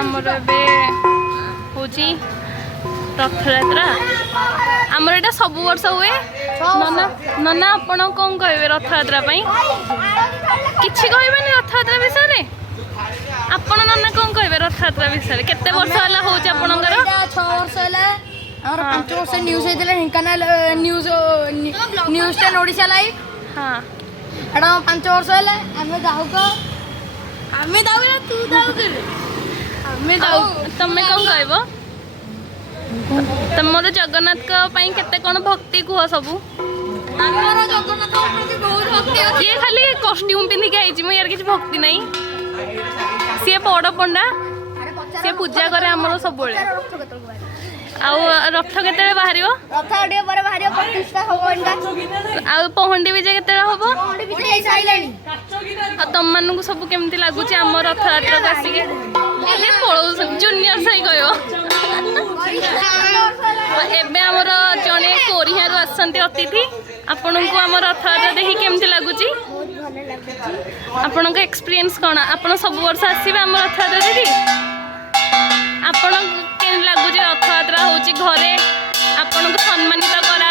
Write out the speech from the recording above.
आमर हूँ रथयात्रा आमर यहाँ सब वर्ष हुए नना नना आपण कौन कहे रथयात्रा किसी कहबे रथयात्रा विषय आपण नना कौन कहे रथयात्रा विषय केते वर्ष है हूँ आपणकर 6 वर्ष है 5 वर्ष न्यूज होता ढेंकानाल न्यूज न्यूज 10 ओडिशा लाइव हाँ एटा 5 वर्ष है आम दाऊ आम दाऊ तू दाऊ तमें कौन कहब तुम मत जगन्नाथ केते कौन भक्ति कह सबू ये खाली कॉस्ट्यूम पिंधिक आई यार किसी भक्ति नहीं सी बड़ पंडा सी पूजा करे आमर सब रथ केते बाहर पहंडी विजय केते हम तुम मानक सब केमती लगुच आम रथयात्रा को आसिक पलौ जूनियर सही कह एबे आमर जड़े कोरियारू आसती अतिथि आपण को आम रथयात्रा देखी केमती लगुच आपण एक्सपीरियंस कौन आप सब वर्ष आसवे आम रथयात्रा देखी आपण लगुच रथयात्रा हूँ घरे आपण को सम्मानित करा